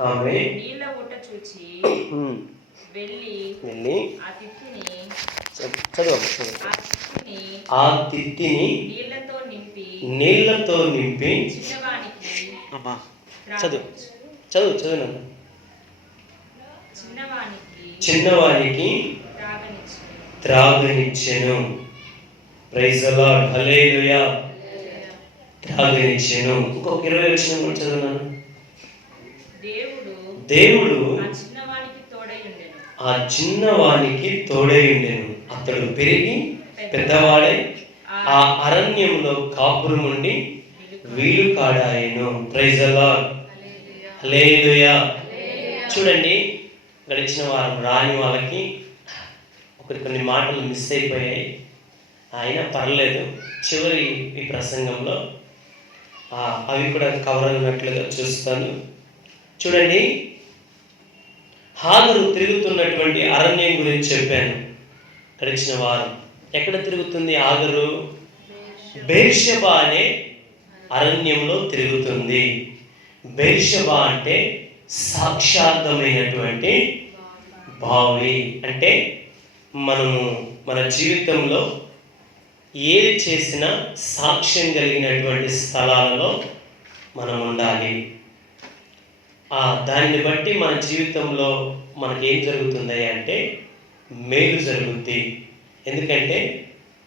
నీళ్ళ ఊట చూచి వెళ్ళి ఆ తిత్తిని నీళ్ళతో నింపి చిన్నవానికి త్రాగనిచ్చెను. ప్రైజ్ ది లార్డ్, హల్లెలూయా. త్రాగనిచ్చెను. ఇంకొక 20 వచనం కూడా చదువునాను. దేవుడు ఆ చిన్నవానికి తోడై ఉండెను. అతడు పెరిగి పెద్దవాడై ఆ అరణ్యంలో కాపురం ఉండి వీలు కాడాయెను. Praise the Lord, hallelujah. చూడండి, గడిచిన వారం రాని వాళ్ళకి కొన్ని మాటలు మిస్ అయిపోయాయి. అయినా పర్లేదు, చివరి ఈ ప్రసంగంలో అవి కూడా కవర్ అయినట్లుగా చూస్తాను. చూడండి, హాగరు తిరుగుతున్నటువంటి అరణ్యం గురించి చెప్పాను గడిచిన వారం. ఎక్కడ తిరుగుతుంది హాగరు? బెర్షెబా అనే అరణ్యంలో తిరుగుతుంది. బెర్షెబా అంటే సాక్షార్థమైనటువంటి బావి. అంటే మనము మన జీవితంలో ఏది చేసినా సాక్ష్యం కలిగినటువంటి స్థలాలలో మనం ఉండాలి. దాన్ని బట్టి మన జీవితంలో మనకేం జరుగుతుంది అంటే మేలు జరుగుద్ది. ఎందుకంటే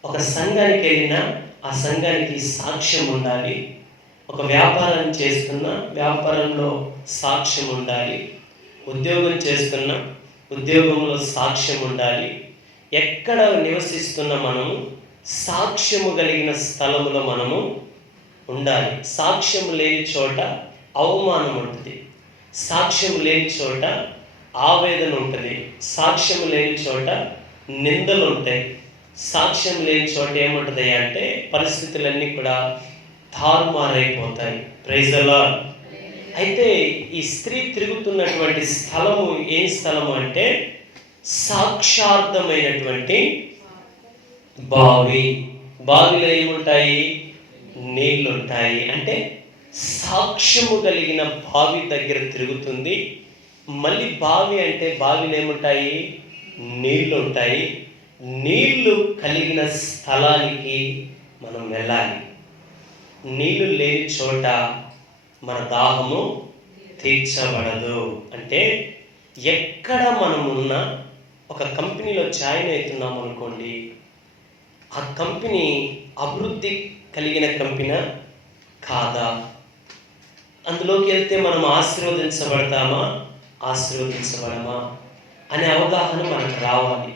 ఒక సంఘానికి వెళ్ళినా ఆ సంఘానికి సాక్ష్యం ఉండాలి. ఒక వ్యాపారం చేస్తున్నా వ్యాపారంలో సాక్ష్యం ఉండాలి. ఉద్యోగం చేస్తున్నా ఉద్యోగంలో సాక్ష్యం ఉండాలి. ఎక్కడ నివసిస్తున్న మనము సాక్ష్యము కలిగిన స్థలములో మనము ఉండాలి. సాక్ష్యం లేని చోట అవమానం ఉంటుంది. సాక్ష్యం లేని చోట ఆవేదన ఉంటుంది. సాక్ష్యం లేని చోట నిందలు ఉంటాయి. సాక్ష్యం లేని చోట ఏముంటుంది అంటే పరిస్థితులన్నీ కూడా తారుమారైపోతాయి. Praise the lord. అయితే ఈ స్త్రీ తిరుగుతున్నటువంటి స్థలము ఏ స్థలము అంటే సాక్షార్థమైనటువంటి బావి. బావిలో ఏముంటాయి? నీళ్లుంటాయి. అంటే సాక్ష్యము కలిగిన బావి దగ్గర తిరుగుతుంది. మళ్ళీ బావి అంటే బావిలో ఏముంటాయి? నీళ్లు ఉంటాయి. నీళ్లు కలిగిన స్థలానికి మనం వెళ్ళాలి. నీళ్లు లేని చోట మన దాహము తీర్చబడదు. అంటే ఎక్కడ మనం ఉన్నా, ఒక కంపెనీలో జాయిన్ అవుతున్నాం అనుకోండి, ఆ కంపెనీ అభివృద్ధి కలిగిన కంపెనీ కాదా? అందులోకి వెళ్తే మనం ఆశీర్వదించబడతామా ఆశీర్వదించబడమా అనే అవగాహన మనకు రావాలి.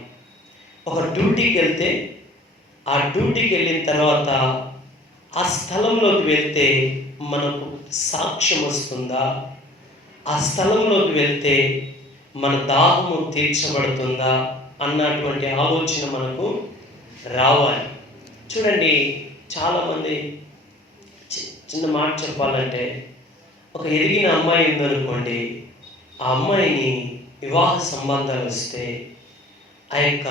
ఒక డ్యూటీకి వెళ్తే ఆ డ్యూటీకి వెళ్ళిన తర్వాత ఆ స్థలంలోకి వెళ్తే మనకు సాక్ష్యం వస్తుందా? ఆ స్థలంలోకి వెళ్తే మన దాహము తీర్చబడుతుందా అన్నటువంటి ఆలోచన మనకు రావాలి. చూడండి, చాలామంది చిన్న మాట చెప్పాలంటే, ఒక ఎదిగిన అమ్మాయి ఉందనుకోండి, ఆ అమ్మాయిని వివాహ సంబంధాలు వస్తే ఆ యొక్క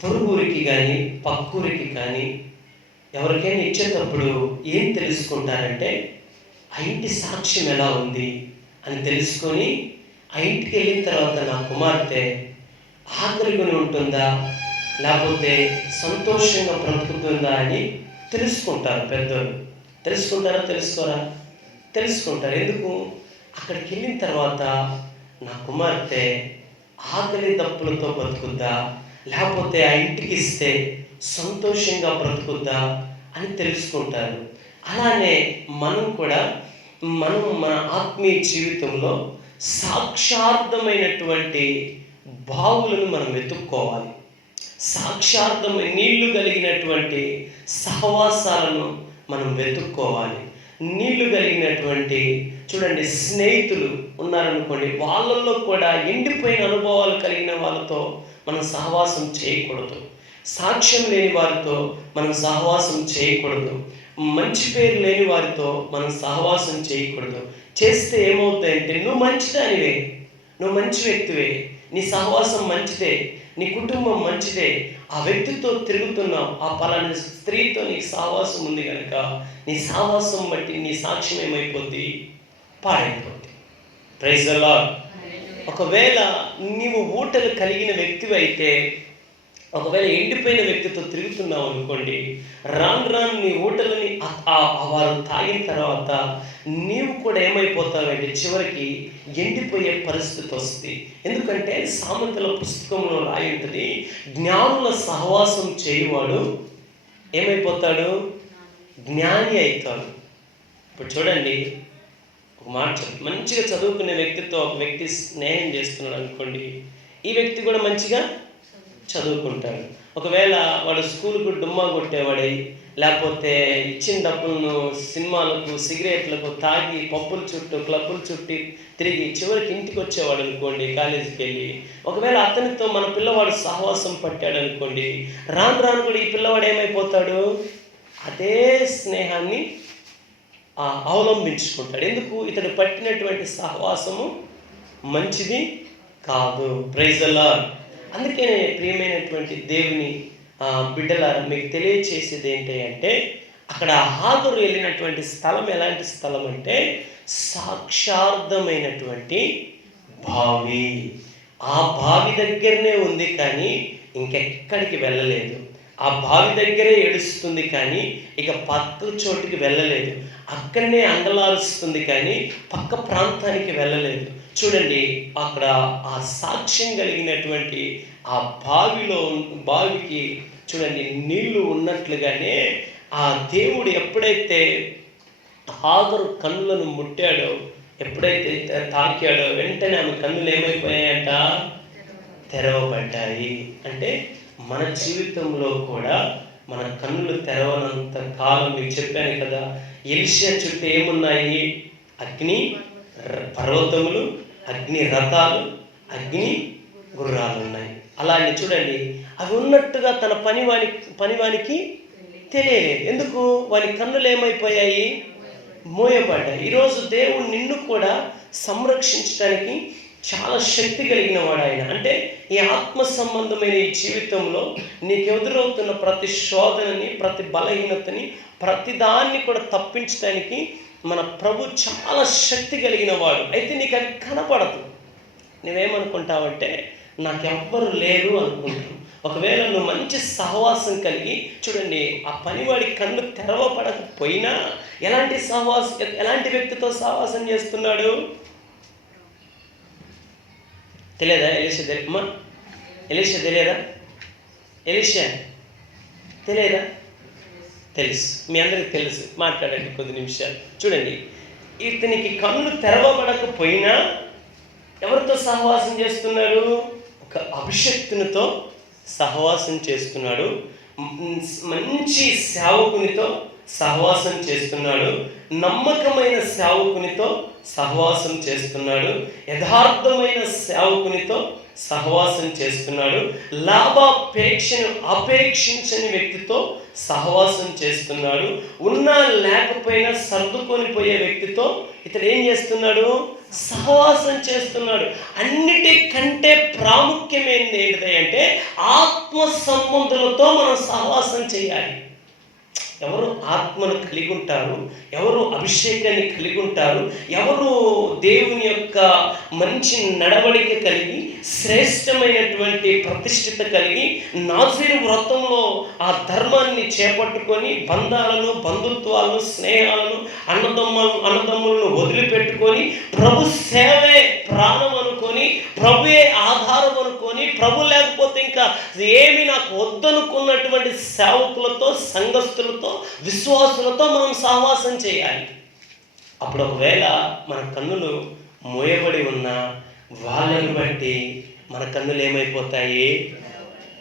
పొరుగురికి కానీ పక్కూరికి కానీ ఎవరికైనా ఇచ్చేటప్పుడు ఏం తెలుసుకుంటారంటే ఆ ఇంటి సాక్ష్యం ఎలా ఉంది అని తెలుసుకొని ఆ ఇంటికి వెళ్ళిన తర్వాత నా కుమార్తె ఆకలికొని ఉంటుందా లేకపోతే సంతోషంగా బ్రతుకుతుందా అని తెలుసుకుంటారు. పెద్దలు తెలుసుకుంటారా? తెలుసుకోరా? తెలుసుకుంటారు. ఎందుకు? అక్కడికి వెళ్ళిన తర్వాత నా కుమార్తె ఆకలి దప్పులతో బ్రతుకుద్దా లేకపోతే ఆ ఇంటికి ఇస్తే సంతోషంగా బ్రతుకుద్దా అని తెలుసుకుంటారు. అలానే మనం కూడా మన ఆత్మీయ జీవితంలో సాక్షార్థమైనటువంటి బావులను మనం వెతుక్కోవాలి. సాక్షార్థమైన నీళ్లు కలిగినటువంటి సహవాసాలను మనం వెతుక్కోవాలి. నీళ్లు కలిగినటువంటి, చూడండి, స్నేహితులు ఉన్నారనుకోండి, వాళ్ళల్లో కూడా ఎండిపోయిన అనుభవాలు కలిగిన వాళ్ళతో మనం సహవాసం చేయకూడదు. సాక్ష్యం లేని వారితో మనం సహవాసం చేయకూడదు. మంచి పేరు లేని వారితో మనం సహవాసం చేయకూడదు. చేస్తే ఏమవుతాయంటే నువ్వు మంచిదానివే, నువ్వు మంచి వ్యక్తివే, నీ సహవాసం మంచిదే, నీ కుటుంబం మంచిదే, ఆ వ్యక్తితో తిరుగుతున్నావు, ఆ పలానా స్త్రీతో నీకు సహవాసం ఉంది కనుక నీ సహవాసం బట్టి నీ సాక్ష్యం ఏమైపోద్ది? పాడైపోద్ది. Praise the Lord. ఒకవేళ నీవు ఊటలు కలిగిన వ్యక్తివి అయితే, ఒకవేళ ఎండిపోయిన వ్యక్తితో తిరుగుతున్నావు అనుకోండి, రాను రాను నీ ఊటలని వారు తాగిన తర్వాత నీవు కూడా ఏమైపోతావంటే చివరికి ఎండిపోయే పరిస్థితి వస్తుంది. ఎందుకంటే సామెతల పుస్తకంలో రాయి ఉంటుంది, జ్ఞానుల సహవాసం చేయవాడు ఏమైపోతాడు? జ్ఞాని అవుతాడు. ఇప్పుడు చూడండి, ఒక మాట మంచిగా చదువుకునే వ్యక్తితో ఒక వ్యక్తి స్నేహం చేస్తున్నాడు అనుకోండి, ఈ వ్యక్తి కూడా మంచిగా చదువుకుంటాడు. ఒకవేళ వాడు స్కూల్కు డుమ్మా కొట్టేవాడై, లేకపోతే ఇచ్చిన డబ్బులను సినిమాలకు సిగరెట్లకు తాగి పప్పుల చుట్టూ క్లబ్బుల చుట్టూ తిరిగి చివరికి ఇంటికి వచ్చేవాడు అనుకోండి, కాలేజీకి వెళ్ళి, ఒకవేళ అతనితో మన పిల్లవాడు సహవాసం పట్టాడు అనుకోండి, రాను రాను కూడా ఈ పిల్లవాడు ఏమైపోతాడు? అదే స్నేహాన్ని అవలంబించుకుంటాడు. ఎందుకు? ఇతడు పట్టినటువంటి సహవాసము మంచిది కాదు. Praise the Lord. అందుకే ప్రియమైనటువంటి దేవుని బిడ్డలారా, మీకు తెలియచేసేది ఏంటి అంటే, అక్కడ హాగరు వెళ్ళినటువంటి స్థలం ఎలాంటి స్థలం అంటే సాక్షార్థమైనటువంటి బావి. ఆ బావి దగ్గరనే ఉంది కానీ ఇంకెక్కడికి వెళ్ళలేదు. ఆ బావి దగ్గరే ఏడుస్తుంది కానీ ఇక పక్క చోటుకి వెళ్ళలేదు. అక్కడనే అంగలారుస్తుంది కానీ పక్క ప్రాంతానికి వెళ్ళలేదు. చూడండి, అక్కడ ఆ సాక్ష్యం కలిగినటువంటి ఆ బావికి చూడండి నీళ్లు ఉన్నట్లుగానే ఆ దేవుడు ఎప్పుడైతే హాగరు కన్నులను ముట్టాడో, ఎప్పుడైతే తాకాడో, వెంటనే ఆమె కన్నులు ఏమైపోయాయంట? తెరవబడ్డాయి. అంటే మన జీవితంలో కూడా మన కన్నులు తెరవనంత కాలం, మీకు చెప్పాను కదా, ఎలీషా చుట్టూ ఏమున్నాయి? అగ్ని పర్వతములు, అగ్ని రథాలు, అగ్ని గుర్రాలు ఉన్నాయి. అలానే చూడండి, అవి ఉన్నట్టుగా తన పనివానికి తెలియలేదు. ఎందుకు? వాని కన్నులు ఏమైపోయాయి? మోయబడ్డాయి. ఈరోజు దేవుడు నిన్ను కూడా సంరక్షించడానికి చాలా శక్తి కలిగిన వాడు ఆయన. అంటే ఈ ఆత్మ సంబంధమైన ఈ జీవితంలో నీకు ఎదురవుతున్న ప్రతి శోధనని, ప్రతి బలహీనతని, ప్రతి దాన్ని కూడా తప్పించడానికి మన ప్రభు చాలా శక్తి కలిగిన వాడు. అయితే నీకు అది కనపడదు. నువ్వేమనుకుంటావంటే నాకెవ్వరు లేరు అనుకుంటావు. ఒకవేళ నువ్వు మంచి సహవాసం కలిగి, చూడండి, ఆ పనివాడి కన్ను తెరవబడకపోయినా ఎలాంటి వ్యక్తితో సహవాసం చేస్తున్నాడు? తెలియదా? ఎలీషా తెలియదా? ఎలీషా తెలియదా? తెలుసు, మీ అందరికి తెలుసు. మాట్లాడండి కొద్ది నిమిషాలు. చూడండి, ఇతనికి కన్ను తెరవబడకపోయినా ఎవరితో సహవాసం చేస్తున్నాడు? ఒక అభిషక్తునితో సహవాసం చేస్తున్నాడు. మంచి సేవకునితో సహవాసం చేస్తున్నాడు. నమ్మకమైన సేవకునితో సహవాసం చేస్తున్నాడు. యథార్థమైన సేవకునితో సహవాసం చేస్తున్నాడు. లాభాపేక్షను అపేక్షించని వ్యక్తితో సహవాసం చేస్తున్నాడు. ఉన్నా లేకపోయినా సర్దుకొని పోయే వ్యక్తితో ఇతడు ఏం చేస్తున్నాడు? సహవాసం చేస్తున్నాడు. అన్నిటికంటే ప్రాముఖ్యమైనది ఏంటిదంటే ఆత్మ సంబంధులతో మనం సహవాసం చేయాలి. ఎవరు ఆత్మను కలిగి ఉంటారు, ఎవరు అభిషేకాన్ని కలిగి ఉంటారు, ఎవరు దేవుని యొక్క మంచి నడవడిక కలిగి శ్రేష్టమైనటువంటి ప్రతిష్ఠిత కలిగి నాజీరు వ్రతంలో ఆ ధర్మాన్ని చేపట్టుకొని బంధాలను, బంధుత్వాలను, స్నేహాలను, అన్నదమ్ములను వదిలిపెట్టుకొని ప్రభు సేవే ప్రాణం అనుకొని, ప్రభువే ఆధారం అనుకొని, ప్రభు లేకపోతే ఇంకా ఏమి నాకు వద్దనుకున్నటువంటి సేవకులతో, సంఘస్థులతో, విశ్వాసులతో మనం సహవాసం చేయాలి. అప్పుడు ఒకవేళ మన కన్నులు మోయబడి ఉన్నా వాళ్ళని బట్టి మన కన్నులు ఏమైపోతాయి?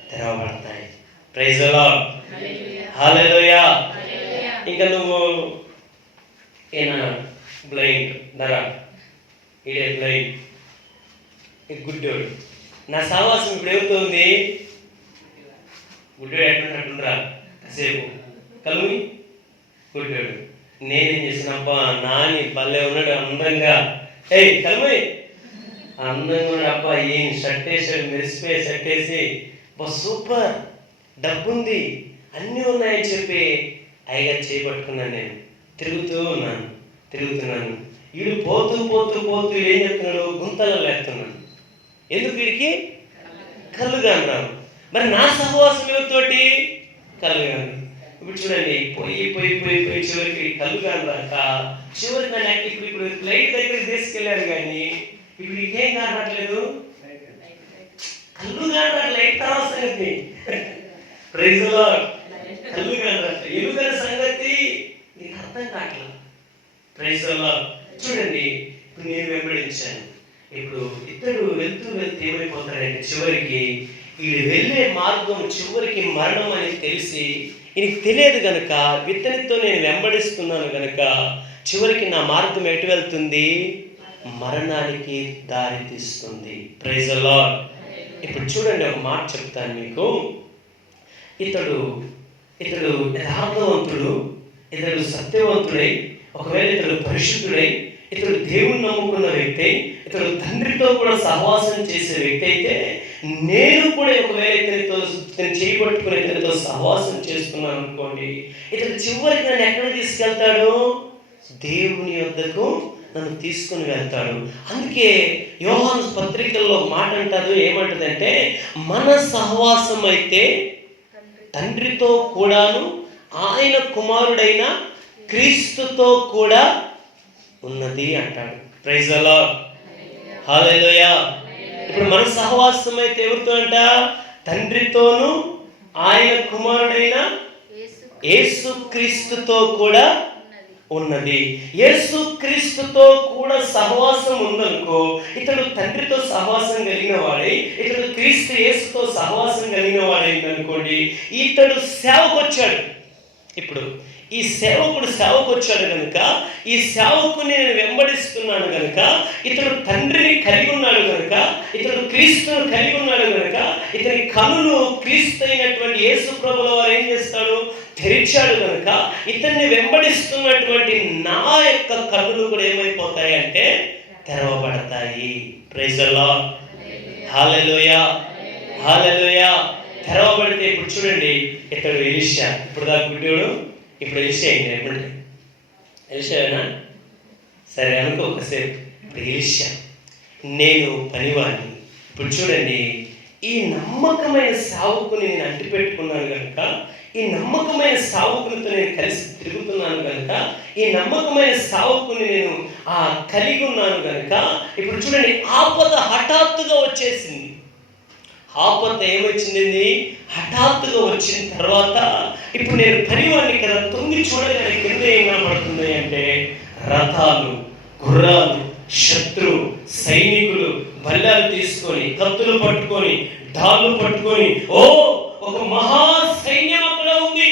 తెరవబడతాయి. Praise the Lord. హల్లెలూయా. ఇంకా నువ్వు ఏనా బ్లైండ్ ధర, ఇడే బ్లైండ్, గుడ్డోడు, నా సహవాసం ఇప్పుడు ఏమవుతుంది? గుడ్డోడు ఎట్లుంటారా కాసేపు కలువి గుడ్డోడు. నేనేం చేసినబ్బా, నాని భలే ఉన్నాడు అందంగా, కలువి అందంగా ఉన్నాడు అబ్బా, ఏం షర్ట్ వేసాడు, మెరిసిపోయే షర్ట్ వేసి, సూపర్, డబ్బుంది, అన్నీ ఉన్నాయని చెప్పి అయ్యగా చేయబట్టుకున్నాను. నేను తిరుగుతున్నాను. వీడు పోతూ పోతూ పోతూ ఏం చెప్తున్నాడు? గుంతలో లేస్తున్నాడు. ఎందుకు? వీడికి కళ్ళు కాని రావు. మరి నా సహవాసం ఎవరితోటి? కళ్ళు కాని. ఇప్పుడు చూడండి, పోయి పోయి పోయి పోయి చివరికి కళ్ళు కాని రాక చివరికి నన్ను ఇప్పుడు లైట్ దగ్గరికి తీసుకెళ్ళాడు, కానీ ఇప్పుడు ఇంకేం కానట్లేదు, కళ్ళు కాని రాక. లైట్ తర్వాత సంగతి ప్రైజ్ లార్డ్. కళ్ళు కాని రాక ఎలుగని సంగతి నీకు అర్థం కావట్లేదు. Praise Lord. చూడండి, ఇప్పుడు నేను వెంబడించాను. ఇప్పుడు ఇతడు వెళ్తూ వెళ్తూ ఏమైపోతాడంటే చివరికి వీడు వెళ్ళే మార్గం చివరికి మరణం అని తెలిసి, ఈయనకి తెలియదు కనుక ఇతనితో నేను వెంబడిస్తున్నాను కనుక చివరికి నా మార్గం ఎటు వెళ్తుంది? మరణానికి దారి తీస్తుంది. Praise the Lord. ఇప్పుడు చూడండి, ఒక మాట చెప్తాను మీకు. ఇతడు యథార్థవంతుడు, ఇతడు సత్యవంతుడై, ఒకవేళ ఇతడు పరిశుద్ధుడై, ఇతడు దేవుణ్ణి నమ్ముకున్న వ్యక్తి, ఇతడు తండ్రితో కూడా సహవాసం చేసే వ్యక్తి అయితే, నేను కూడా ఒకవేళ ఇతను చేయబట్టుకుని ఇతనితో సహవాసం చేస్తున్నాను అనుకోండి, ఇతడు చివరికి నన్ను ఎక్కడ తీసుకెళ్తాడు? దేవుని యొద్దకు నన్ను తీసుకుని వెళ్తాడు. అందుకే యోహాను పత్రికల్లో మాట అంటారు, ఏమంటుందంటే, మన సహవాసం అయితే తండ్రితో కూడాను ఆయన కుమారుడైన క్రీస్తుతో కూడా ఉన్నది అంటాడు. Praise the Lord. హల్లెలూయా. ఇప్పుడు మన సహవాసం అయితే ఎవరితో అంట? తండ్రితోను ఆయన కుమారుడైన యేసు క్రీస్తుతో కూడా ఉన్నది. యేసు క్రీస్తుతో కూడా సహవాసం ఉందనుకో, ఇతడు తండ్రితో సహవాసం కలిగిన వాడై, ఇతడు క్రీస్తు యేసుతో సహవాసం కలిగిన వాడైంది అనుకోండి, ఇతడు సేవకు వచ్చాడు. ఇప్పుడు ఈ సేవకుడు వచ్చాడు కనుక, ఈ సేవకుని నేను వెంబడిస్తున్నాను కనుక, ఇతడు తండ్రిని కలిగి ఉన్నాడు కనుక, ఇతడు క్రీస్తును కలిగి ఉన్నాడు కనుక, ఇతని కనులు క్రీస్తు అయినటువంటి యేసు ప్రభుల వారు ఏం చేస్తాడు? తెరిచాడు కనుక, ఇతన్ని వెంబడిస్తున్నటువంటి నా యొక్క కనులు కూడా ఏమైపోతాయి అంటే తెరవబడతాయి. Praise the Lord. Hallelujah, hallelujah. తెరవబడితే ఇప్పుడు చూడండి, ఇతడు ఎలీషా, ఇప్పుడు దా గుడ్డోడు, ఇప్పుడు ఎలీషా అయింది. ఎప్పుడు ఎలీషానా? సరే అనుకో ఒకసేపు. ఇప్పుడు ఎలీషా, నేను పనివాడిని. ఇప్పుడు చూడండి, ఈ నమ్మకమైన సావుకుని నేను అంటిపెట్టుకున్నాను కనుక, ఈ నమ్మకమైన సావుకునితో నేను కలిసి తిరుగుతున్నాను కనుక, ఈ నమ్మకమైన సావుకుని నేను కలిగి ఉన్నాను కనుక, ఇప్పుడు చూడండి, ఆపద హఠాత్తుగా వచ్చేసింది. ఆపద ఏమొచ్చింది? హఠాత్తుగా వచ్చిన తర్వాత ఇప్పుడు నేను పనివాడిని కదా, తొంగి చూడగానే కింద ఏం కనపడుతుంది అంటే రథాలు, గుర్రాలు, శత్రు సైనికులు బల్లాలు తీసుకొని, కత్తులు పట్టుకొని, డాళ్ళు పట్టుకొని, ఒక మహా సైన్యం అక్కడ ఉంది.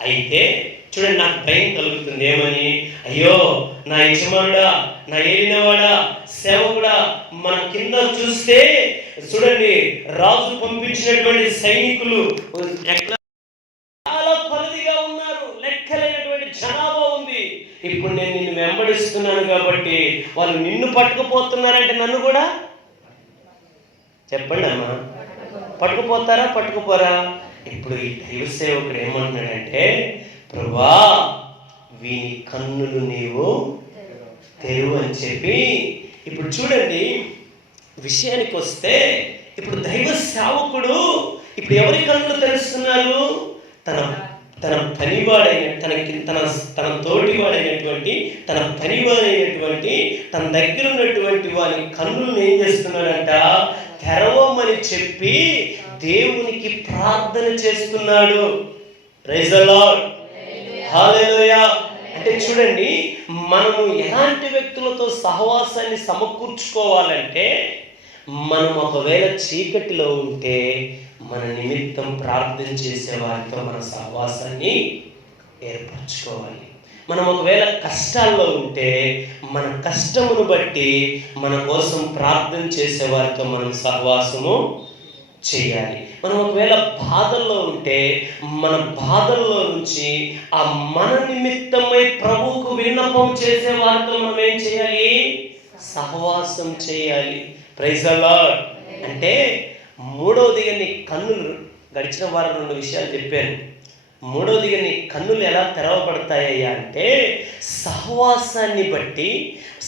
అయితే చూడండి, నాకు భయం కలుగుతుంది. ఏమని? అయ్యో నా యజమానుడా, నా ఏలినవాడా, సేవకుడా, మన కింద చూస్తే చూడండి, రాజు పంపించినటువంటి సైనికులు చాలా కొలదిగా ఉన్నారు, లెక్కలేనటువంటి జనాభా ఉంది. ఇప్పుడు నేను నిన్ను వెంబడిస్తున్నాను కాబట్టి వాళ్ళు నిన్ను పట్టుకుపోతున్నారంటే నన్ను కూడా చెప్పండి అమ్మా, పట్టుకుపోతారా పట్టుకుపోరా? ఇప్పుడు ఈ దైవ సేవకుడు ఏమంటున్నాడంటే, ప్రభువా వీని కన్నులు నీవు తెరువు అని చెప్పి. ఇప్పుడు చూడండి, విషయానికి వస్తే ఇప్పుడు దైవ సేవకుడు ఇప్పుడు ఎవరి కన్నులు తెరుస్తున్నారు? తన పనివాడైన తన తోటివాడైనటువంటి, తన పనివాడైనటువంటి, తన దగ్గర ఉన్నటువంటి వారి కన్నులను ఏం చేస్తున్నాడంట? తెరవమని చెప్పి దేవునికి ప్రార్థన చేస్తున్నాడు. Praise the Lord. హల్లెలూయా. అంటే చూడండి, మనము ఎలాంటి వ్యక్తులతో సహవాసాన్ని సమకూర్చుకోవాలంటే, మనం ఒకవేళ చీకటిలో ఉంటే మన నిమిత్తం ప్రార్థన చేసే వారితో మన సహవాసాన్ని ఏర్పరచుకోవాలి. మనం ఒకవేళ కష్టాల్లో ఉంటే మన కష్టమును బట్టి మన కోసం ప్రార్థన చేసే వారితో మనం సహవాసము చేయాలి. మనం ఒకవేళ బాధల్లో ఉంటే మన బాధల్లో నుంచి మన నిమిత్తమై ప్రభువుకు విన్నపం చేసే వారితో మనం ఏం చేయాలి? సహవాసం చేయాలి. Praise the Lord. అంటే మూడవదిగా నీ కన్నులు, గడిచిన వారం 2 విషయాలు చెప్పాను. మూడవదిగా నీ కన్నులు ఎలా తెరవబడతాయ్యా అంటే సహవాసాన్ని బట్టి,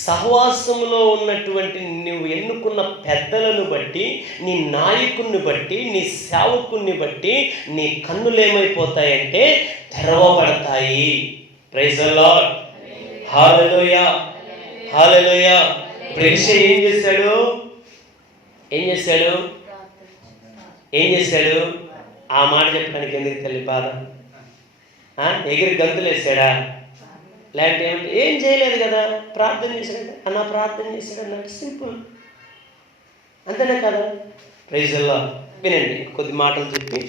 సహవాసంలో ఉన్నటువంటి నువ్వు ఎన్నుకున్న పెద్దలను బట్టి, నీ నాయకుడిని బట్టి, నీ సేవకుని బట్టి నీ కన్నులు ఏమైపోతాయంటే తెరవబడతాయి. Praise the Lord. Hallelujah, hallelujah. ఇప్పుడు ఎలీషా ఏం చేశాడు? ఆ మాట చెప్పడానికి ఎందుకు తల్లి బాధ? ఎగిరి గంతులు వేసాడా? లేకపోతే ఏమంటే ఏం చేయలేదు కదా, ప్రార్థన చేశాడు అన్న, ప్రార్థన చేశాడు అన్నట్టు సింపుల్, అంతేనే కదా. Praise the Lord. వినండి కొద్ది మాటలు చెప్పి.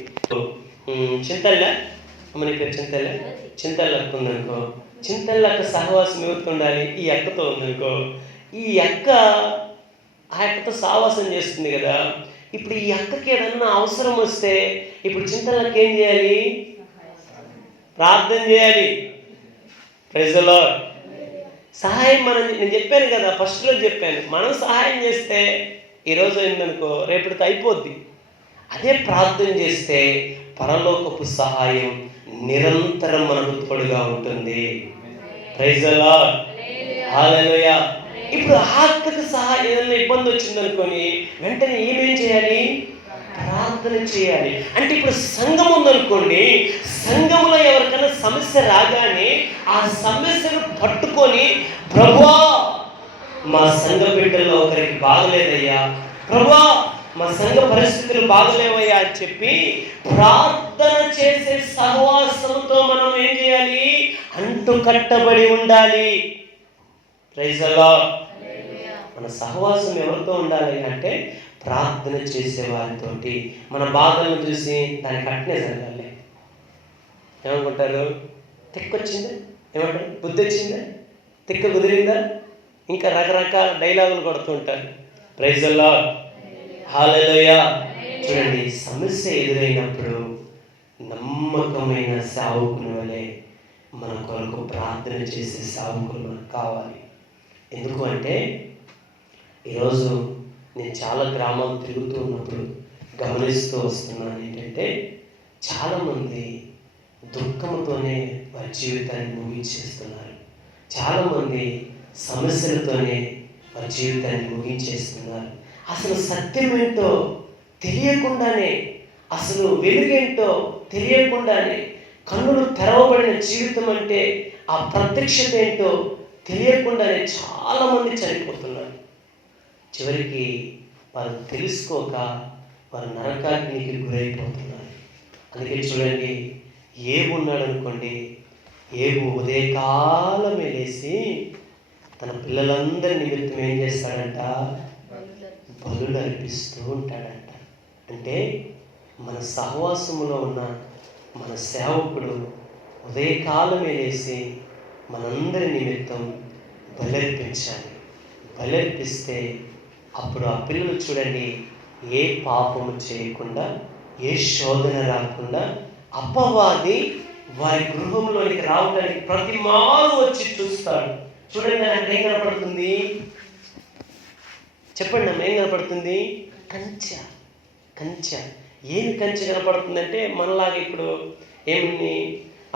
చింతల్ల అమ్మని పేరు చింతల్ల అక్క ఉందనుకో, చింతల్ల అక్క సహవాసం ఎవరితో ఉండాలి? ఈ అక్కతో ఉందనుకో, ఈ అక్క ఆ అక్కతో సహవాసం చేస్తుంది కదా. ఇప్పుడు ఈ అక్కకి ఏదన్నా అవసరం వస్తే ఇప్పుడు చింతల్లకి ఏం చేయాలి? ప్రార్థన చేయాలి. Praise the Lord. సహాయం నేను చెప్పాను కదా, ఫస్ట్లో చెప్పాను, మనం సహాయం చేస్తే ఈరోజు అయిందనుకో రేపటికి అయిపోద్ది. అదే ప్రార్థన చేస్తే పరలోకపు సహాయం నిరంతరం మనకు తోడుగా ఉంటుంది. Praise the Lord. హల్లెలూయా. ఇప్పుడు ఆత్మకు సహాయం ఏదైనా ఇబ్బంది వచ్చిందనుకొని వెంటనే ఏమేం చేయాలి? ప్రార్థన చేయాలి. అంటే ఇప్పుడు సంఘం ఉందనుకోండి, సంఘంలో ఎవరికైనా సమస్య రాగానే ఆ సమస్యను పట్టుకొని, ప్రభువా మా సంఘ బిడ్డల్లో ఒకరికి బాగలేదయ్యా, ప్రభువా మా సంఘ పరిస్థితులు బాగలేవయ్యా అని చెప్పి ప్రార్థన చేసే సహవాసంతో మనం ఏం చేయాలి? అంటు కట్టబడి ఉండాలి. Praise the Lord. మన సహవాసం ఎవరితో ఉండాలి అంటే ప్రార్థన చేసే వారితోటి. మన బాధలను చూసి దానికి అట్నే జరగాలి. ఏమనుకుంటారు? తిక్కొచ్చిందా? ఏమంటారు? బుద్ధి వచ్చిందా? తిక్క కుదిరిందా? ఇంకా రకరకాల డైలాగులు కొడుతూ ఉంటారు. Praise the Lord. హల్లెలూయా. చూడండి, సమస్య ఎదురైనప్పుడు నమ్మకమైన సేవకుని వలె మన కొరకు ప్రార్థన చేసే సేవకులు మనకు కావాలి. ఎందుకు అంటే ఈరోజు నేను చాలా గ్రామాలు తిరుగుతూ ఉన్నప్పుడు గమనిస్తూ వస్తున్నాను ఏంటంటే, చాలామంది దుఃఖంతోనే వారి జీవితాన్ని ముగించేస్తున్నారు. చాలామంది సమస్యలతోనే వారి జీవితాన్ని ముగించేస్తున్నారు. అసలు సత్యం ఏంటో తెలియకుండానే, అసలు వెలుగేంటో తెలియకుండానే, కన్నులు తెరవబడిన జీవితం అంటే ఆ ప్రత్యక్షత ఏంటో తెలియకుండానే చాలామంది చనిపోతున్నారు. చివరికి వారు తెలుసుకోక వారు నరకాగ్నికి గురైపోతున్నారు. అందుకే చూడండి, ఏబు ఉన్నాడు అనుకోండి, ఏబు ఉదయకాలమే లేచి తన పిల్లలందరి నిమిత్తం ఏం చేస్తాడంట? బలులు అర్పిస్తూ ఉంటాడంట. అంటే మన సహవాసములో ఉన్న మన సేవకుడు ఉదయకాలమే లేచి మనందరి నిమిత్తం బలర్పించాలి. బలర్పిస్తే అప్పుడు ఆ పిల్లలు చూడండి, ఏ పాపము చేయకుండా, ఏ శోధన రాకుండా, అపవాది వారి గృహంలోనికి రావడానికి ప్రతి మారు వచ్చి చూస్తాడు. చూడండి, నాకు ఏం కనపడుతుంది? చెప్పండి అమ్మ, ఏం కనపడుతుంది? కంచె. ఏం కంచె కనపడుతుందంటే, మనలాగా ఇప్పుడు ఏమి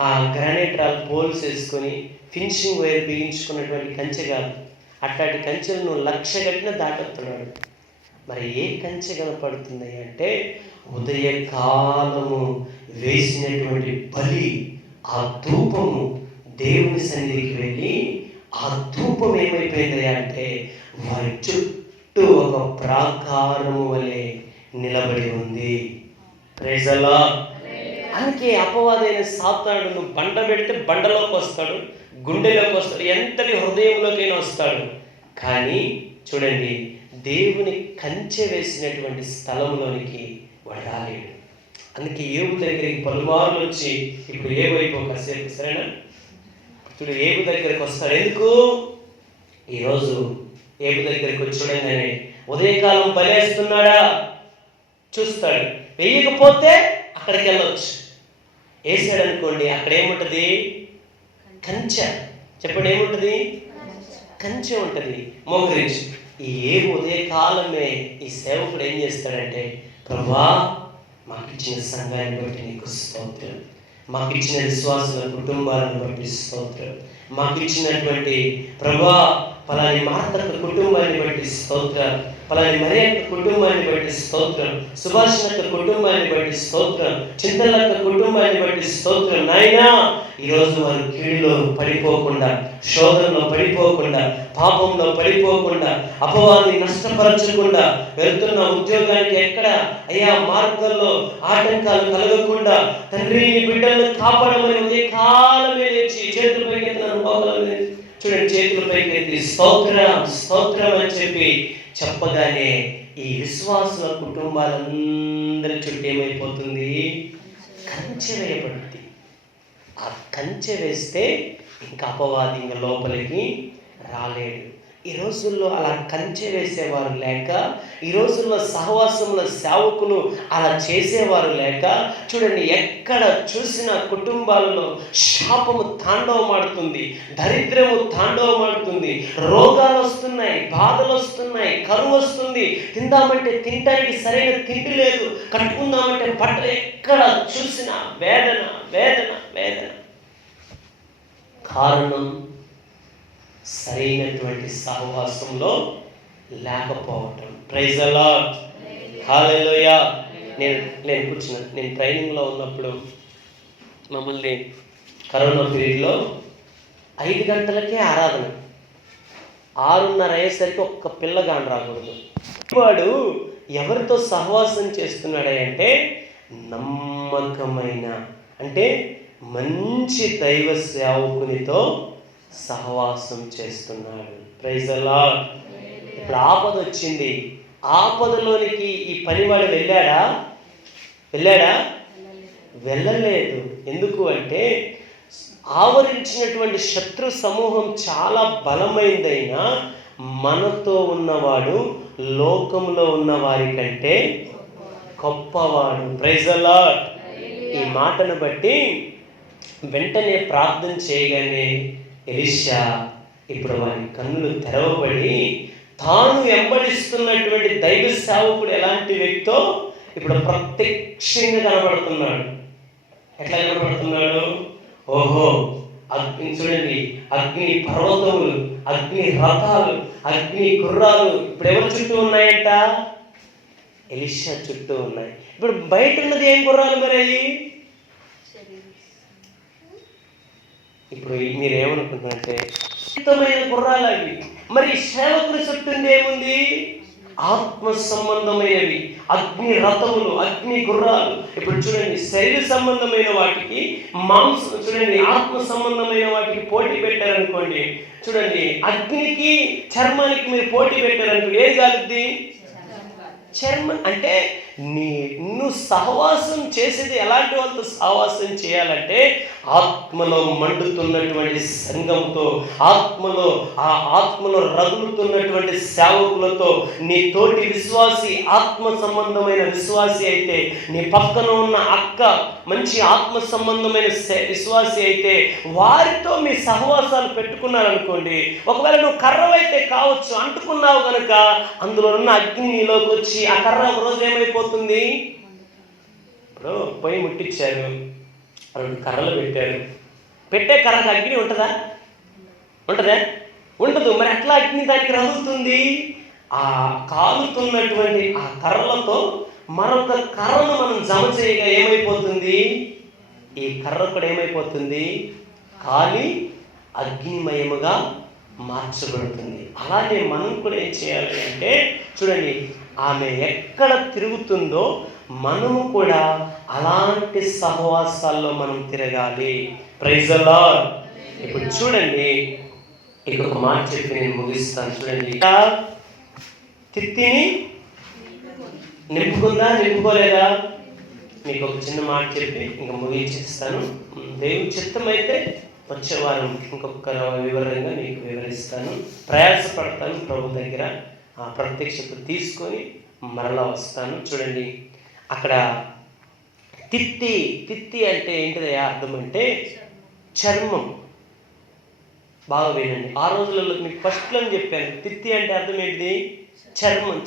ఆ గ్రానైట్ రాళ్ళు పోల్స్ వేసుకొని ఫినిషింగ్ వైర్ బిగించుకున్నటువంటి కంచె కాదు. అట్లాంటి కంచెలు నువ్వు 1,00,000 కట్టినా దాటుతున్నాడు. మరి ఏ కంచె కనపడుతుంది అంటే, ఉదయకాలము వేసినటువంటి బలి, ఆ ధూపము దేవుని సన్నిధికి వెళ్ళి ఆ ధూపం ఏమైపోయింది అంటే వారి చుట్టూ ఒక ప్రాకారము వలె నిలబడి ఉంది. Praise the Lord. అందుకే అపవాదైన సాతానుడు నువ్వు బండ పెడితే బండలోకి వస్తాడు, గుండెలోకి వస్తాడు, ఎంతటి హృదయంలోకైనా వస్తాడు. కానీ చూడండి, దేవుని కంచె వేసినటువంటి స్థలంలోనికి వాడు రాలేడు. అందుకే ఏబు దగ్గరికి పలుమార్లు వచ్చి, ఇప్పుడు ఏబు అయిపో కాసేపు, సరేనా? ఇప్పుడు ఏబు దగ్గరికి వస్తాడు. ఎందుకు? ఈరోజు ఏబు దగ్గరికి వచ్చి చూడంగానే ఉదయకాలం బలేస్తున్నాడా చూస్తాడు. వేయకపోతే అక్కడికి వెళ్ళొచ్చు. వేసాడు అనుకోండి, అక్కడ ఏముంటుంది? కంచె. చెప్పండి, ఏముంటుంది? కంచె ఉంటుంది. మోకరించి ఈ ఏబు ఉదయకాలమే ఈ సేవకుడు ఏం చేస్తాడంటే, ప్రభువా మాకు ఇచ్చిన సంఘాన్ని బట్టి నీకు స్తోత్రం, మాకు ఇచ్చిన విశ్వాసుల కుటుంబాలను బట్టి స్తోత్రం. మాకు ఇచ్చినటువంటి ప్రభా పలాని మార్తక కుటుంబాన్ని బట్టి స్తోత్రం, పలాని మరియక్క కుటుంబాన్ని బట్టి స్తోత్రం, సుభాషిణక్క కుటుంబాన్ని బట్టి స్తోత్రం, చింతలక్క కుటుంబాన్ని బట్టి స్తోత్రం. నాయనా ఈరోజు వారు కీడులో పడిపోకుండా, శోధనలో పడిపోకుండా, పాపంలో పడిపోకుండా, అపవాదిని నష్టపరచకుండా, వెళ్తున్న ఉద్యోగానికి ఎక్కడ అయ్యా మార్గంలో ఆటంకాలు కలగకుండా తండ్రి నీ బిడ్డలను కాపాడమని ఉదయ కాలమే లేచి చేతులపైకి చూడండి, చేతులపైకి ఎత్తి స్తోత్రం స్తోత్రం అని చెప్పి చెప్పగానే ఈ విశ్వాసుల కుటుంబాలందరి చుట్టూ ఏమైపోతుంది? కంచె వేయబడుతుంది. ఆ కంచె వేస్తే ఇంకా అపవాది ఇంకా లోపలికి రాలేడు. ఈ రోజుల్లో అలా కంచె వేసేవారు లేక, ఈ రోజుల్లో సహవాసంలో సేవకులు అలా చేసేవారు లేక, చూడండి ఎక్కడ చూసిన కుటుంబాలలో శాపము తాండవమాడుతుంది, దరిద్రము తాండవమాడుతుంది, రోగాలు వస్తున్నాయి, బాధలు వస్తున్నాయి, కరువు వస్తుంది, తిందామంటే తినడానికి సరైన తిండి లేదు, కట్టుకుందామంటే బట్టలు, ఎక్కడ చూసినా వేదన వేదన వేదన. కారణం సరైనటువంటి సహవాసంలో లేకపోవటం. ప్రైజ్ ది లార్డ్, హల్లెలూయా. నేను కూర్చున్నాను. నేను ట్రైనింగ్లో ఉన్నప్పుడు మమ్మల్ని కరోనా పీరియడ్లో 5 గంటలకే ఆరాధన, 6:30 అయ్యేసరికి ఒక్క పిల్లగాని రాకూడదు. వాడు ఎవరితో సహవాసం చేస్తున్నాడంటే నమ్మకమైన, అంటే మంచి దైవ సేవకునితో సహవాసం చేస్తున్నాడు. Praise the Lord. ఇప్పుడు ఆపద వచ్చింది, ఆపదలోనికి ఈ పనివాడు వెళ్ళాడా? వెళ్ళలేదు. ఎందుకు అంటే ఆవరించినటువంటి శత్రు సమూహం చాలా బలమైందైనా మనతో ఉన్నవాడు లోకంలో ఉన్న వారి కంటే గొప్పవాడు. Praise the Lord. ఈ మాటను బట్టి వెంటనే ప్రార్థన చేయగానే ఎలీషా ఇప్పుడు వారి కన్నులు తెరవబడి తాను వెంబడిస్తున్నటువంటి దైవ సేవకుడు ఎలాంటి వ్యక్తో ఇప్పుడు ప్రత్యక్షంగా కనబడుతున్నాడు. ఎట్లా కనబడుతున్నాడు? ఓహో, అగ్ని చూడండి, అగ్ని పర్వతములు, అగ్ని రథాలు, అగ్ని గుర్రాలు ఇప్పుడు ఎవరి చుట్టూ ఉన్నాయంట? ఎలీషా చుట్టూ ఉన్నాయి. ఇప్పుడు బయట ఉన్నది ఏం గుర్రాలు మరి అవి? ఇప్పుడు మీరు ఏమనుకుంటున్నారంటే ఉచితమైన గుర్రాలు అవి. మరి సేవకుని చుట్టూ ఏముంది? ఆత్మ సంబంధమైనవి, అగ్ని రథములు, అగ్ని గుర్రాలు. ఇప్పుడు చూడండి, శరీర సంబంధమైన వాటికి చూడండి, ఆత్మ సంబంధమైన వాటికి పోటీ పెట్టారనుకోండి, చూడండి అగ్నికి చర్మానికి మీరు పోటీ పెట్టారనుకోండి, ఏది కాలుద్ది? చర్మం. అంటే నువ్వు సహవాసం చేసేది ఎలాంటి వాళ్ళతో సహవాసం చేయాలంటే ఆత్మలో మండుతున్నటువంటి సంఘంతో, ఆత్మలో రగులుతున్నటువంటి సేవకులతో. నీ తోటి విశ్వాసి ఆత్మ సంబంధమైన విశ్వాసి అయితే, నీ పక్కన ఉన్న అక్క మంచి ఆత్మ సంబంధమైన విశ్వాసి అయితే, వారితో మీ సహవాసాలు పెట్టుకున్నారనుకోండి, ఒకవేళ నువ్వు కర్రవైతే కావచ్చు, అంటుకున్నావు కనుక అందులో ఉన్న అగ్ని నీలోకి వచ్చి ఆ కర్ర ఒక రోజు ఏమైపోతుంది? ఇప్పుడు పొయ్యి ముట్టించారు, 2 కర్రలు పెట్టారు, పెట్టే కర్రకు అగ్ని ఉంటుందా? ఉండదు. మరి ఎట్లా అగ్ని దానికి రగులుతుంది? ఆ కాలుతున్నటువంటి ఆ కర్రలతో మరొక కర్రను మనం జమ చేయగా ఏమైపోతుంది? ఈ కర్ర కూడా ఏమైపోతుంది? కాలి అగ్నిమయముగా మార్చబడుతుంది. అలానే మనం కూడా ఏం చేయాలి అంటే, చూడండి, ఆమె ఎక్కడ తిరుగుతుందో మనము కూడా అలాంటి సహవాసాల్లో మనం తిరగాలి. Praise the Lord. ఇప్పుడు చూడండి, ఇక్కడ ఒక మాట చెప్పి నేను ముగిస్తాను. చూడండి, తిత్తిని నింపుకుందా, నింపుకోలేదా? మీకు ఒక చిన్న మాట చెప్పి ఇంకా ముగించేస్తాను. దేవుని చిత్తం అయితే వచ్చే వారం ఇంకొక వివరంగా మీకు వివరిస్తాను. ప్రయాసపడతాను ప్రభు దగ్గర, ఆ ప్రత్యక్షత తీసుకొని మరలా వస్తాను. చూడండి, అక్కడ తిత్తి అంటే ఏంటిదయ్యా అర్థం అంటే చర్మం. బాగా వినండి, ఆ రోజులలో మీకు ఫస్ట్లో చెప్పాను. తిత్తి అంటే అర్థం ఏంటిది?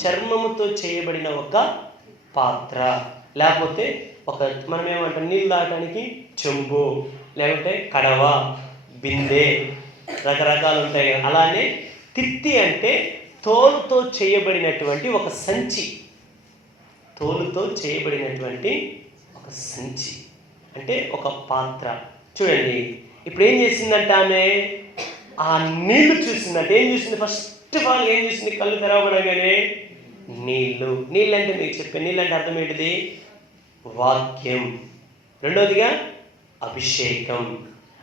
చర్మముతో చేయబడిన ఒక పాత్ర, లేకపోతే ఒక మనం ఏమంటాం నీళ్ళు తాగడానికి చెంబు, లేకుంటే కడవ, బిందె, రకరకాలు ఉంటాయి కదా. అలానే తిత్తి అంటే తోలుతో చేయబడినటువంటి ఒక సంచి. తోలుతో చేయబడినటువంటి ఒక సంచి అంటే ఒక పాత్ర. చూడండి, ఇప్పుడు ఏం చేసిందంటే ఆమె ఆ నీళ్లు చూసిందంటే ఏం చూసింది? ఫస్ట్ ఆఫ్ ఆల్ ఏం చూసింది? కళ్ళు తెరవబడగానే నీళ్ళు. నీళ్ళు అంటే మీకు చెప్పే నీళ్ళు అంటే అర్థం ఏంటిది? వాక్యం. రెండోదిగా అభిషేకం.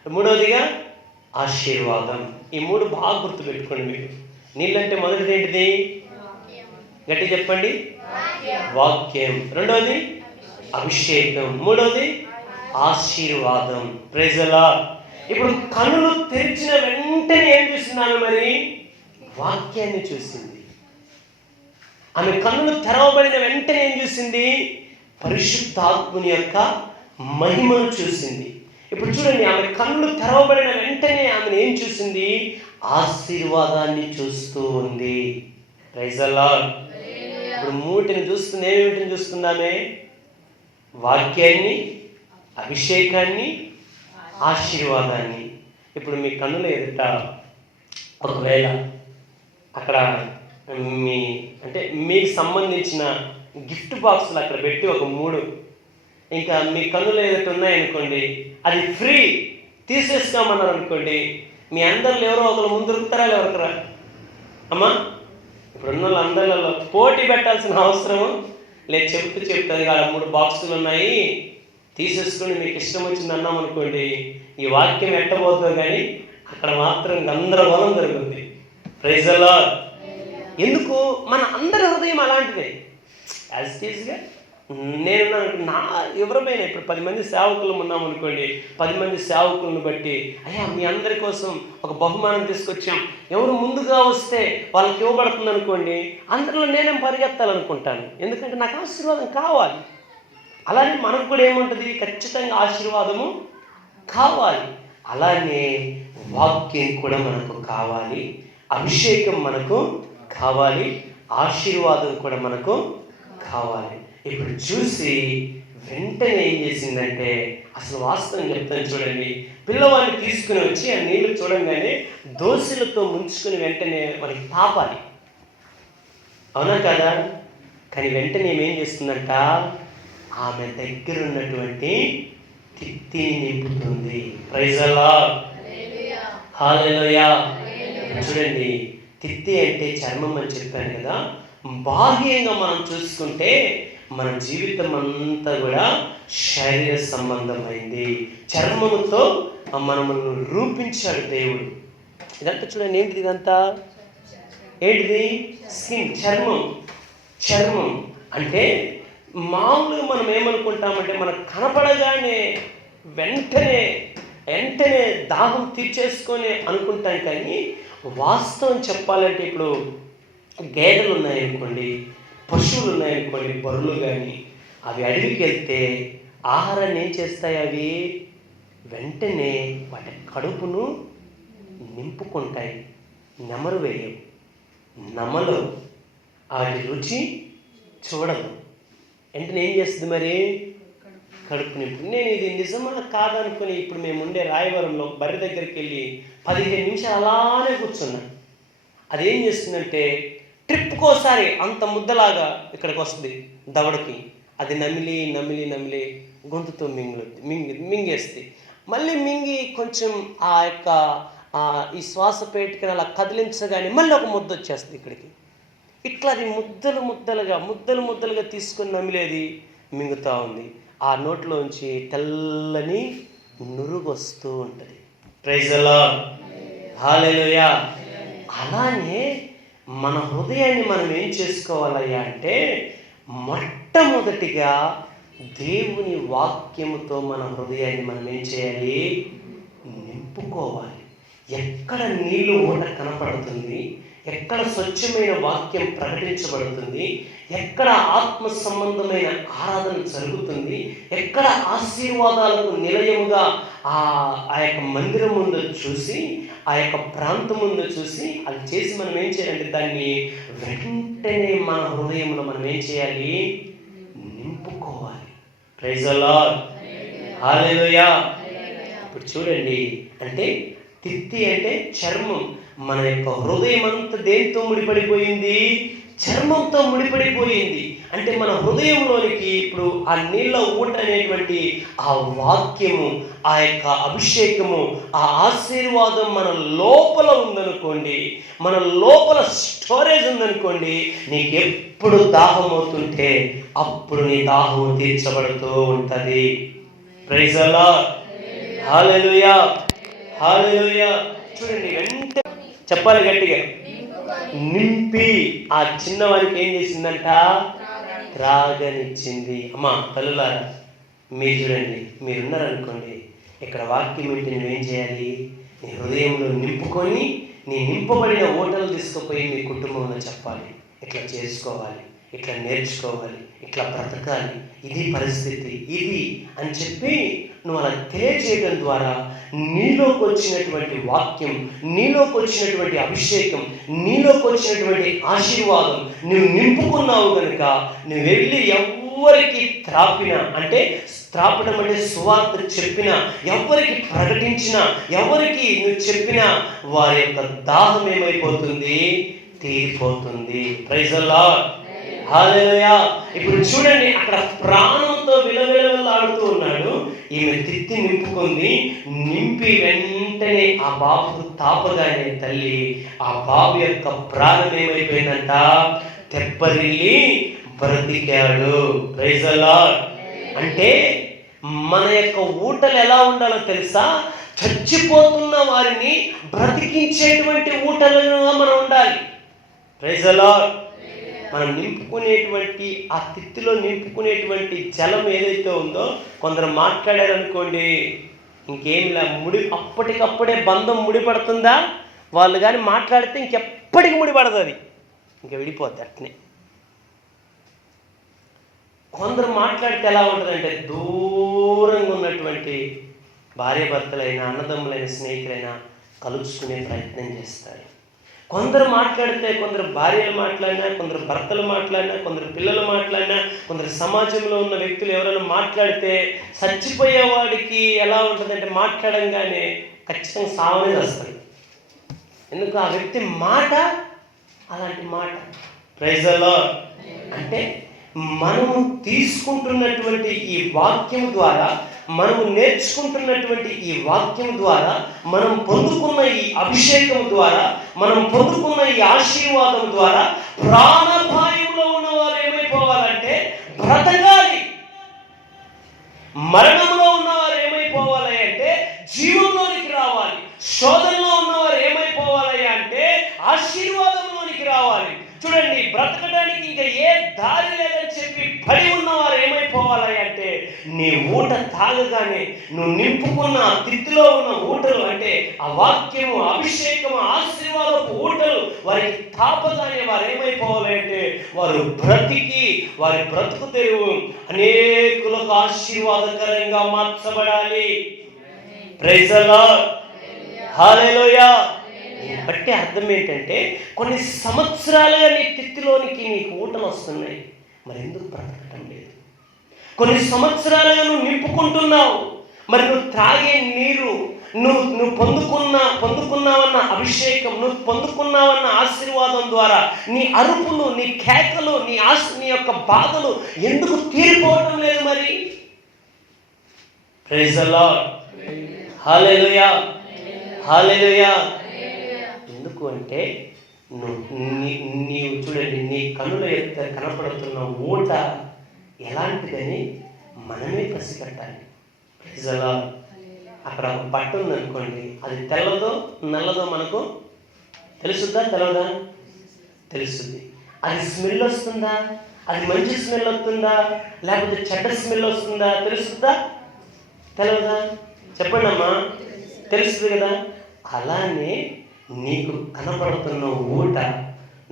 మూడోదిగా ఆశీర్వాదం. ఈ మూడు బాగా గుర్తుపెట్టుకోండి మీరు. నీళ్ళంటే మొదటిది ఏంటిది? గట్టి చెప్పండి. వాక్యం. రెండోది అభిషేకం. మూడోది ఆశీర్వాదం. Praise the Lord. ఇప్పుడు కన్నులు తెరిచిన వెంటనే ఏం చూస్తున్నాను? మరి వాక్యాన్ని చూసింది. ఆమె కన్నులు తెరవబడిన వెంటనే ఏం చూసింది? పరిశుద్ధాత్ముని యొక్క మహిమను చూసింది. ఇప్పుడు చూడండి, ఆమె కన్నులు తెరవబడిన వెంటనే ఆమెను ఏం చూసింది? ఆశీర్వాదాన్ని చూస్తూ ఉంది. Praise the Lord. ఇప్పుడు మూటిని చూస్తుంది. ఏమిటిని చూస్తుంది ఆమె? వాక్యాన్ని, అభిషేకాన్ని, ఆశీర్వాదాన్ని. ఇప్పుడు మీ కన్నుల ఎదుట ఒకవేళ అక్కడ మీకు సంబంధించిన గిఫ్ట్ బాక్సులు అక్కడ పెట్టి ఒక 3 ఇంకా మీ కన్నుల ఎదుట ఉన్నాయనుకోండి, అది ఫ్రీ తీసేసుకోమన్నారు అనుకోండి, మీ అందరిలో ఎవరో ఒకరు ముందు దొరుకుతారా ఎవరికరా? అమ్మా, ఇప్పుడున్న వాళ్ళందరిలో పోటీ పెట్టాల్సిన అవసరం లేదు. చెప్తుంది కదా 3 బాక్సులు ఉన్నాయి, తీసేసుకుని మీకు ఇష్టం వచ్చింది అన్నాం అనుకోండి, ఈ వాక్యం ఎట్టబోతుందో కానీ అక్కడ మాత్రం గందరగోళం జరుగుతుంది. Praise the Lord. ఎందుకు? మన అందరి హృదయం అలాంటిదే. యాజ్ ఇట్ ఈజ్గా నేను ఎవరమైనా ఇప్పుడు 10 మంది సేవకులు ఉన్నాం అనుకోండి, 10 మంది సేవకులను బట్టి అయ్యా మీ అందరి కోసం ఒక బహుమానం తీసుకొచ్చాం, ఎవరు ముందుగా వస్తే వాళ్ళకి ఇవ్వబడుతుంది అనుకోండి, అందరిలో నేనేం పరిగెత్తాలనుకుంటాను. ఎందుకంటే నాకు ఆశీర్వాదం కావాలి. అలానే మనకు కూడా ఏముంటుంది? ఖచ్చితంగా ఆశీర్వాదము కావాలి. అలానే వాక్యం కూడా మనకు కావాలి, అభిషేకం మనకు కావాలి, ఆశీర్వాదం కూడా మనకు కావాలి. ఇప్పుడు చూసి వెంటనే ఏం చేసిందంటే, అసలు వాస్తవం చెప్తాను చూడండి, పిల్లవాడిని తీసుకుని వచ్చి ఆ నీళ్లు చూడంగానే దోశలతో ముంచుకొని వెంటనే మనకి తాపాలి, అవునా కదా? కానీ వెంటనే ఏమేం చేస్తుందంట? ఆమె దగ్గర ఉన్నటువంటి తిత్తిని నింపుతుంది. Praise the Lord. హల్లెలూయా. చూడండి, తిత్తి అంటే చర్మం అని చెప్పాను కదా. బాహ్యంగా మనం చూసుకుంటే మన జీవితం అంతా కూడా శరీర సంబంధమైంది. చర్మముతో మనల్ని రూపించాడు దేవుడు. ఇదంతా చూడండి, ఏంటిది? ఇదంతా ఏంటిది? స్కిన్, చర్మం అంటే మామూలుగా మనం ఏమనుకుంటామంటే, మనకు కనపడగానే వెంటనే దాహం తీర్చేసుకొని అనుకుంటాం. కానీ వాస్తవం చెప్పాలంటే, ఇప్పుడు గేదెలు ఉన్నాయనుకోండి, పశువులు ఉన్నాయనుకోండి, బర్రెలు కానీ, అవి అడవికి వెళ్తే ఆహారాన్ని ఏం చేస్తాయి? అవి వెంటనే వాటి కడుపును నింపుకుంటాయి. నెమరు వేయవు, నమలవు, వాటి రుచి చూడదు. వెంటనే ఏం చేస్తుంది? మరి కడుపు నింపు. నేను ఇది నిజమా కాదనుకుని ఇప్పుడు మేము ఉండే రాయవరంలో బర్రె దగ్గరికి వెళ్ళి 15 నిమిషాలు అలానే కూర్చున్నాను. అదేం చేస్తుందంటే, ట్రిప్కోసారి అంత ముద్దలాగా ఇక్కడికి వస్తుంది దవడకి. అది నమిలి గొంతుతో మింగేస్తుంది. మళ్ళీ మింగి కొంచెం ఆ యొక్క ఈ శ్వాస పేటికని అలా కదిలించగానే మళ్ళీ ఒక ముద్ద వచ్చేస్తుంది ఇక్కడికి. ఇట్లా అది ముద్దలుగా తీసుకొని నమిలేది మింగుతూ ఉంది. ఆ నోట్లోంచి తెల్లని నురుగు వస్తూ ఉంటుంది. Praise the Lord. హల్లెలూయా. అలానే మన హృదయాన్ని మనం ఏం చేసుకోవాలయ్యా అంటే, మొట్టమొదటిగా దేవుని వాక్యముతో మన హృదయాన్ని మనం ఏం చేయాలి? నింపుకోవాలి. ఎక్కడ నీళ్ళు ఊట కనపడుతుంది, ఎక్కడ స్వచ్ఛమైన వాక్యం ప్రకటించబడుతుంది, ఎక్కడ ఆత్మ సంబంధమైన ఆరాధన జరుగుతుంది, ఎక్కడ ఆశీర్వాదాలకు నిలయముగా ఆ యొక్క మందిరం ముందు చూసి, ఆ యొక్క ప్రాంతం ముందు చూసి అది చేసి మనం ఏం చేయాలంటే, దాన్ని వెంటనే మన హృదయంలో మనం ఏం చేయాలి? నింపుకోవాలి. Praise the Lord. హల్లెలూయా. ఇప్పుడు చూడండి, అంటే తిత్తి అంటే చర్మం. మన యొక్క హృదయం అంతా దేంతో ముడిపడిపోయింది? చర్మంతో ముడిపడిపోయింది. అంటే మన హృదయంలోనికి ఇప్పుడు ఆ నీళ్ళ ఊట అనేటువంటి ఆ వాక్యము, ఆ యొక్క అభిషేకము, ఆ ఆశీర్వాదం మన లోపల ఉందనుకోండి, మన లోపల స్టోరేజ్ ఉందనుకోండి, నీకు ఎప్పుడు దాహం అవుతుంటే అప్పుడు నీ దాహం తీర్చబడుతూ ఉంటుంది. Praise the Lord. Hallelujah, hallelujah. చూడండి, వెంటనే చెప్పాలి గట్టిగా, నింపి ఆ చిన్నవారికి ఏం చేసిందంట? త్రాగనిచ్చింది. అమ్మా తల్లులారా, మీరు చూడండి, మీరున్నారనుకోండి, ఇక్కడ వాక్యం ఏంటి? నువ్వేం చేయాలి? నీ హృదయంలో నింపుకొని నీ నింపబడిన ఓటలు తీసుకుపోయి మీ కుటుంబంలో చెప్పాలి. ఇట్లా చేసుకోవాలి, ఇట్లా నేర్చుకోవాలి, ఇట్లా బ్రతకాలి, ఇది పరిస్థితి, ఇది అని చెప్పి నువ్వు అలా తెలియజేయడం ద్వారా నీలోకి వచ్చినటువంటి వాక్యం, నీలోకి వచ్చినటువంటి అభిషేకం, నీలోకి వచ్చినటువంటి ఆశీర్వాదం నువ్వు నింపుకున్నావు కనుక నువ్వు వెళ్ళి ఎవరికి త్రాపినా, అంటే త్రాపడం అంటే సువార్త చెప్పినా, ఎవరికి ప్రకటించినా, ఎవరికి నువ్వు చెప్పినా వారి యొక్క దాహం ఏమైపోతుంది? తీరిపోతుంది. Praise the Lord. హల్లెలూయా. ఇప్పుడు చూడండి, అక్కడ ప్రాణంతో విలవిలలాడుతూ ఉన్నాడు. ఈమె తిత్తి నింపుకుంది. నింపి వెంటనే ఆ బాబుకు తాపగానే తల్లి ఆ బాబు యొక్క ప్రాణం ఏమైపోయిందంట? తెప్పరిల్లి బ్రతికాడు. Praise the Lord. అంటే మన యొక్క ఊటలు ఎలా ఉండాలో తెలుసా? చచ్చిపోతున్న వారిని బ్రతికించేటువంటి ఊటలుగా మనం ఉండాలి. Praise the Lord. మనం నింపుకునేటువంటి ఆ తిత్తిలో నింపుకునేటువంటి జలం ఏదైతే ఉందో, కొందరు మాట్లాడారనుకోండి, ఇంకేమిలా అప్పటికప్పుడే బంధం ముడిపడుతుందా? వాళ్ళు కానీ మాట్లాడితే ఇంకెప్పటికి ముడిపడుతుంది, ఇంకా విడిపోద్ది అట్నే. కొందరు మాట్లాడితే ఎలా ఉంటుందంటే, దూరంగా ఉన్నటువంటి భార్యాభర్తలైనా, అన్నదమ్ములైన, స్నేహితులైనా కలుసుకునే ప్రయత్నం చేస్తారు. కొందరు మాట్లాడితే, కొందరు భార్యలు మాట్లాడినా, కొందరు భర్తలు మాట్లాడినా, కొందరు పిల్లలు మాట్లాడినా, కొందరు సమాజంలో ఉన్న వ్యక్తులు ఎవరైనా మాట్లాడితే చచ్చిపోయేవాడికి ఎలా ఉంటుందంటే, మాట్లాడంగానే ఖచ్చితంగా సావనే వస్తుంది. ఎందుకు? ఆ వ్యక్తి మాట అలాంటి మాట. Praise the Lord. అంటే మనము తీసుకుంటున్నటువంటి ఈ వాక్యం ద్వారా, మనము నేర్చుకుంటున్నటువంటి ఈ వాక్యం ద్వారా, మనం పొందుకున్న ఈ అభిషేకం ద్వారా, మనం పొందుకున్న ఈ ఆశీర్వాదం ద్వారా ప్రాణభాయంలో ఉన్నవారు ఏమైపోవాలంటే బ్రతకాలి. మరణంలో ఉన్నవారు ఏమైపోవాలి అంటే జీవంలోనికి రావాలి. శోధనలో ఉన్నవారు ఏమైపోవాలి అంటే ఆశీర్వాదంలోనికి రావాలి. చూడండి, బ్రతకడానికి ఇంకా ఏ దారి లేదని చెప్పి పడి ఉన్నవారు ఏమైపోవాలి అంటే, నీ ఊట తాగగానే నువ్వు నింపుకున్న తిత్తిలో ఉన్న ఊటలు, అంటే ఆ వాక్యము, అభిషేకము, ఆశీర్వాదపు ఊటలు వారికి తాపగానే వారు ఏమైపోవాలి అంటే వారు బ్రతికి, వారి బ్రతుకు తెరువు అనేకులకు ఆశీర్వాదకరంగా మార్చబడాలి. Praise the Lord. హల్లెలూయా. బట్టి అర్థం ఏంటంటే, కొన్ని సంవత్సరాలుగా నీ తిత్తిలోనికి నీకు ఊటలు వస్తున్నాయి, మరి ఎందుకు బ్రతకటం లేదు? కొన్ని సంవత్సరాలుగా నువ్వు నింపుకుంటున్నావు, మరి నువ్వు త్రాగే నీరు, నువ్వు పొందుకున్నావన్న అభిషేకం, నువ్వు పొందుకున్నావన్న ఆశీర్వాదం ద్వారా నీ అరుపులు, నీ కేకలు, నీ యొక్క బాధలు ఎందుకు తీరిపోవటం లేదు? మరి ప్రైజ్ ది లార్డ్. హల్లెలూయా, హల్లెలూయా. ఎందుకు అంటే నీవు చూడండి, నీ కనుల యొక్క కనపడుతున్న ఊట ఎలాంటిదని మనమే పసిగట్టాలి. Praise the lord. అక్కడ ఒక బట్ట ఉందనుకోండి, అది తెల్లదో నల్లదో మనకు తెలుసుద్దా? తెలవదా? తెలుస్తుంది. అది స్మెల్ వస్తుందా? అది మంచి స్మెల్ వస్తుందా, లేకపోతే చెడ్డ స్మెల్ వస్తుందా? తెలుస్తుందా? తెలవదా? చెప్పండి అమ్మా. తెలుస్తుంది కదా. అలానే నీకు కనపడుతున్న ఊట,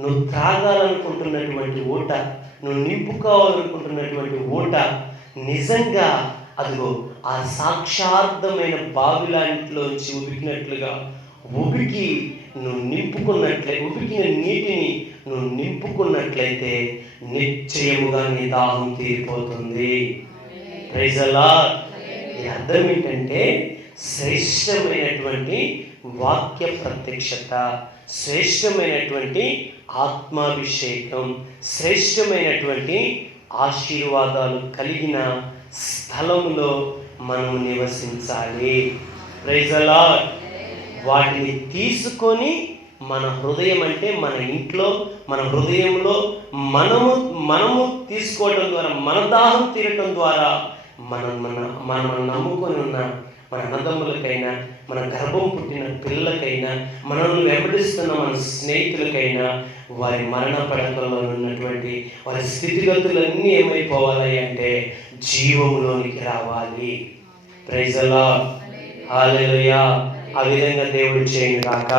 నువ్వు త్రాగాలనుకుంటున్నటువంటి ఊట, నువ్వు నింపుకోవాలనుకుంటున్నటువంటి ఊట నిజంగా అదిగో ఆ సాక్షార్థమైన బావిలాంటిలోంచి ఉబికినట్లుగా ఉబికి నువ్వు ఉబికిన నీటిని నువ్వు నింపుకున్నట్లయితే నిశ్చయముగా నీ దాహం తీరిపోతుంది. Praise the Lord. దీని అర్థం ఏంటంటే శ్రేష్టమైనటువంటి వాక్య ప్రత్యక్షత, శ్రేష్టమైనటువంటి ఆత్మాభిషేకం, శ్రేష్టమైనటువంటి ఆశీర్వాదాలు కలిగిన స్థలంలో మనం నివసించాలి. Praise the lord. వాటిని తీసుకొని మన హృదయం అంటే మన ఇంట్లో, మన హృదయంలో మనము తీసుకోవడం ద్వారా, మన దాహం తీరటం ద్వారా మనం నమ్ముకొని ఉన్న మన అన్నదమ్ములకైనా, మన గర్భం పుట్టిన పిల్లలకైనా, మనల్ని వెంబడిస్తున్న మన స్నేహితులకైనా వారి మరణ పడకల్లో ఉన్నటువంటి వారి స్థితిగతులన్నీ ఏమైపోవాలి అంటే జీవములోనికి రావాలి. Praise the Lord. హల్లెలూయా. ఆ విధంగా దేవుడు చేయను గాక.